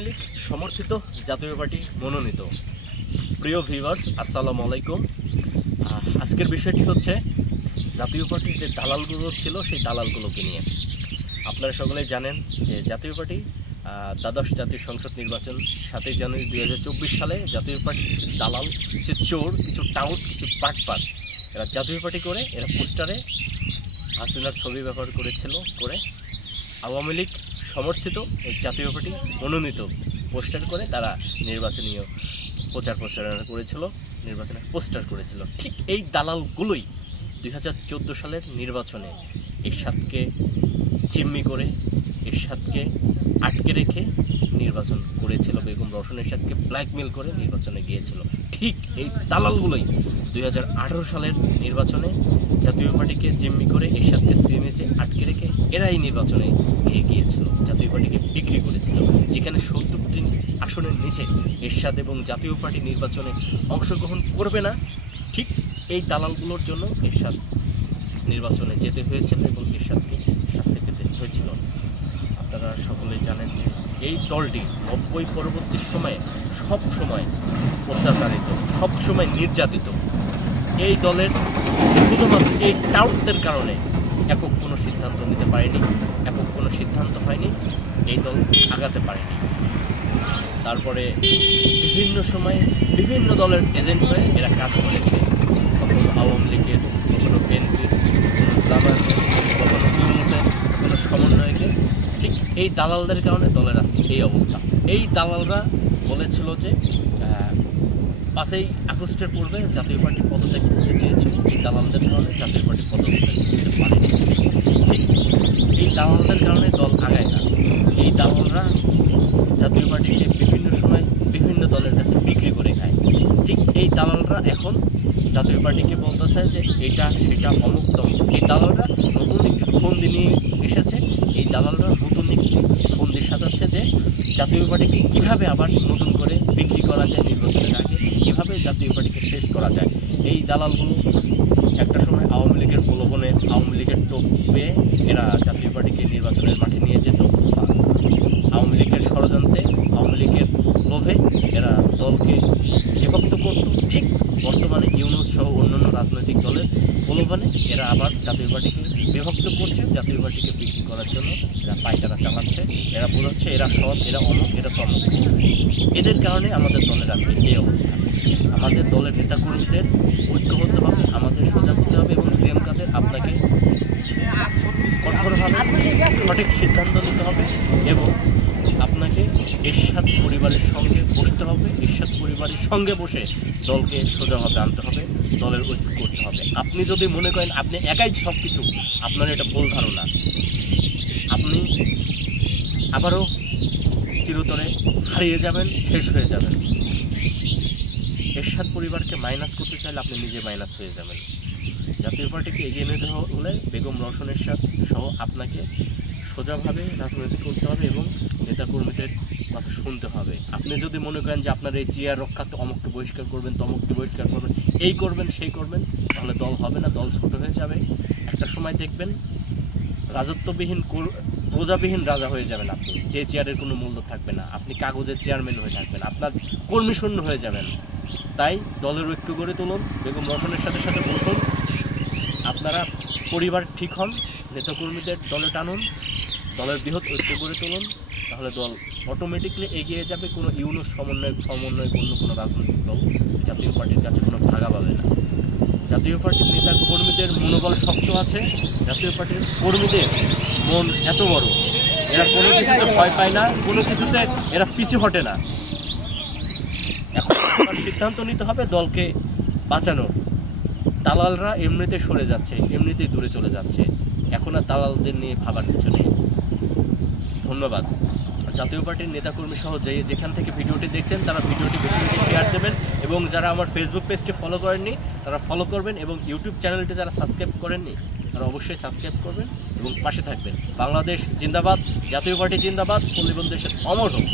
আওয়ামী লীগ সমর্থিত জাতীয় পার্টি মনোনীত প্রিয় ভিউয়ার্স, আসসালামু আলাইকুম। আজকের বিষয়টি হচ্ছে জাতীয় পার্টির যে দালালগুলো ছিল সেই দালালগুলোকে নিয়ে। আপনারা সকলেই জানেন যে জাতীয় পার্টি দ্বাদশ জাতীয় সংসদ নির্বাচন 7 জানুয়ারি 2024 সালে জাতীয় পার্টি দালাল, কিছু চোর, কিছু টাউট, কিছু পাটপাট, এরা জাতীয় পার্টি করে এরা পোস্টারে হাসিনার ছবি ব্যবহার করে আওয়ামী লীগ সমর্থিত এই জাতীয় পার্টি মনোনীত পোস্টার করে তারা নির্বাচনীয় প্রচারণা করেছিল, নির্বাচনে পোস্টার করেছিল। ঠিক এই দালালগুলোই 2014 সালের নির্বাচনে এরশাদকে জিম্মি করে, এরশাদকে আটকে রেখে নির্বাচন করেছিল, বেগম রওশন এরশাদকে ব্ল্যাকমেল করে নির্বাচনে গিয়েছিল। ঠিক এই দালালগুলোই 2018 সালের নির্বাচনে জাতীয় পার্টিকে জিম্মি করে এরশাদকে সিএমএসে আটকে রেখে এরাই নির্বাচনে গিয়েছিল, জাতীয় পার্টিকে বিক্রি করেছিল। যেখানে 70টি আসনের নিচে এরশাদ এবং জাতীয় পার্টি নির্বাচনে অংশগ্রহণ করবে না, ঠিক এই দালালগুলোর জন্য এরশাদ নির্বাচনে যেতে হয়েছিল এবং এরশাদকে শাস্তি পেতে হয়েছিল। আপনারা সকলেই জানেন যে এই দলটি 90 পরবর্তী সময়ে সব সময় অত্যাচারিত, সব সময় নির্যাতিত। এই দলের শুধুমাত্র এই টাউটদের কারণে একক কোনো সিদ্ধান্ত নিতে পারেনি, একক কোনো সিদ্ধান্ত হয়নি, এই দল আগাতে পারেনি। তারপরে বিভিন্ন সময়ে বিভিন্ন দলের এজেন্ট হয়ে এরা কাজ করেছে, কখনো আওয়ামী লীগের, কখনো বিএনপির, কখনো জামায়াতের, কখনো ইউনুসের, কখনো সমন্বয়কের। ঠিক এই দালালদের কারণে দলের আজকে এই অবস্থা। এই দালালরা বলেছিল যে 5ই আগস্টের পূর্বে জাতীয় পার্টি পদত্যাগ করতে চেয়েছিল, এই দালালদের কারণে জাতীয় পার্টি পদত্যাগ করতে পারেনি। ঠিক এই দালালদের কারণে দল আগায় না। এই দালালরা জাতীয় পার্টিকে বিভিন্ন সময় বিভিন্ন দলের কাছে বিক্রি করে খায়। ঠিক এই দালালরা এখন জাতীয় পার্টিকে বলতে চায় যে এটা সেটা অমুক তমুক। এই দালালরা নতুন একটি ফন্দি নিয়ে এসেছে। এই দালালরা নতুন একটি ফন্দি সাজাচ্ছে যে জাতীয় পার্টিকে কীভাবে আবার নতুন করে বিক্রি করা যায় নির্বাচনের আগে, কীভাবে জাতীয় পার্টিকে শেষ করা যায়। এই দালালগুলো একটা সময় আওয়ামী লীগের প্রলোভনে, আওয়ামী লীগের টোপ পেয়ে এরা জাতীয় পার্টিকে নির্বাচনের মাঠে নিয়ে যেত। আওয়ামী লীগের ষড়যন্ত্রে, আওয়ামী লীগের লোভে এরা দলকে বিভক্ত করত। ঠিক বর্তমানে ইউনুস সহ অন্যান্য রাজনৈতিক দলের প্রলোভনে এরা আবার জাতীয় পার্টিকে বিভক্ত করছে, জাতীয় পার্টিকে বিক্রি করার জন্য এরা পায়তারা চালাচ্ছে। এরা বোঝাচ্ছে এরা সৎ, এরা অমুক, এরা তমুক। এদের কারণে আমাদের দলের আজকে এই অবস্থা। আমাদের দলের নেতাকর্মীদের ঐক্যবদ্ধ হবে, আমাদের সোজা করতে হবে এবং সিএম কাদের আপনাকে কঠোরভাবে সঠিক সিদ্ধান্ত নিতে হবে এবং আপনাকে এরশাদ পরিবারের সঙ্গে বসতে হবে, এরশাদ পরিবারের সঙ্গে বসে দলকে সোজাভাবে আনতে হবে, দলের ঐক্য করতে হবে। আপনি যদি মনে করেন আপনি একাই সব কিছু, আপনার এটা ভুল ধারণা। আপনি আবারও চিরতরে হারিয়ে যাবেন, শেষ হয়ে যাবেন। এরশাদ পরিবারকে মাইনাস করতে চাইলে আপনি নিজে মাইনাস হয়ে যাবেন। জাতীয় পার্টিকে এগিয়ে নিতে হলে বেগম রওশন এরশাদ সহ আপনাকে সোজাভাবে রাজনীতি করতে হবে এবং নেতাকর্মীদের কথা শুনতে হবে। আপনি যদি মনে করেন যে আপনার এই চেয়ার রক্ষার্থে অমুককে বহিষ্কার করবেন, তমুককে বহিষ্কার করবেন, এই করবেন সেই করবেন, তাহলে দল হবে না, দল ছোট হয়ে যাবে। একটা সময় দেখবেন রাজত্ববিহীন, প্রজাবিহীন রাজা হয়ে যাবেন আপনি, যে চেয়ারের কোনো মূল্য থাকবে না, আপনি কাগজের চেয়ারম্যান হয়ে থাকবেন, আপনার কর্মী শূন্য হয়ে যাবেন। তাই দলের ঐক্য গড়ে তুলুন, বেগম রওশনের সাথে সাথে বসুন, আপনারা পরিবার ঠিক হন, নেতাকর্মীদের দলে টানুন, দলের বৃহৎ ঐক্য গড়ে তুলুন, তাহলে দল অটোমেটিকলি এগিয়ে যাবে। কোনো ইউনুস সমন্বয় অন্য কোনো রাজনৈতিক দল জাতীয় পার্টির কাছে কোনো ভাগা পাবে না। জাতীয় পার্টির নেতা কর্মীদের মনোবল শক্ত আছে, জাতীয় পার্টির কর্মীদের মন এত বড়, এরা কোনো কিছুতে ভয় পায় না, কোনো কিছুতে এরা পিছু হটে না। এখন সিদ্ধান্ত নিতে হবে দলকে বাঁচানোর। দালালরা এমনিতে সরে যাচ্ছে, এমনিতেই দূরে চলে যাচ্ছে, এখন আর দালালদের নিয়ে ভাবার কিছু নেই। ধন্যবাদ। জাতীয় পার্টির নেতাকর্মী সহ যেখান থেকে ভিডিওটি দেখছেন তারা ভিডিওটি বেশি বেশি শেয়ার দেবেন এবং যারা আমার ফেসবুক পেজটি ফলো করেননি তারা ফলো করবেন এবং ইউটিউব চ্যানেলটি যারা সাবস্ক্রাইব করেননি তারা অবশ্যই সাবস্ক্রাইব করবেন এবং পাশে থাকবেন। বাংলাদেশ জিন্দাবাদ, জাতীয় পার্টি জিন্দাবাদ, পল্লী দেশের অমর হোক।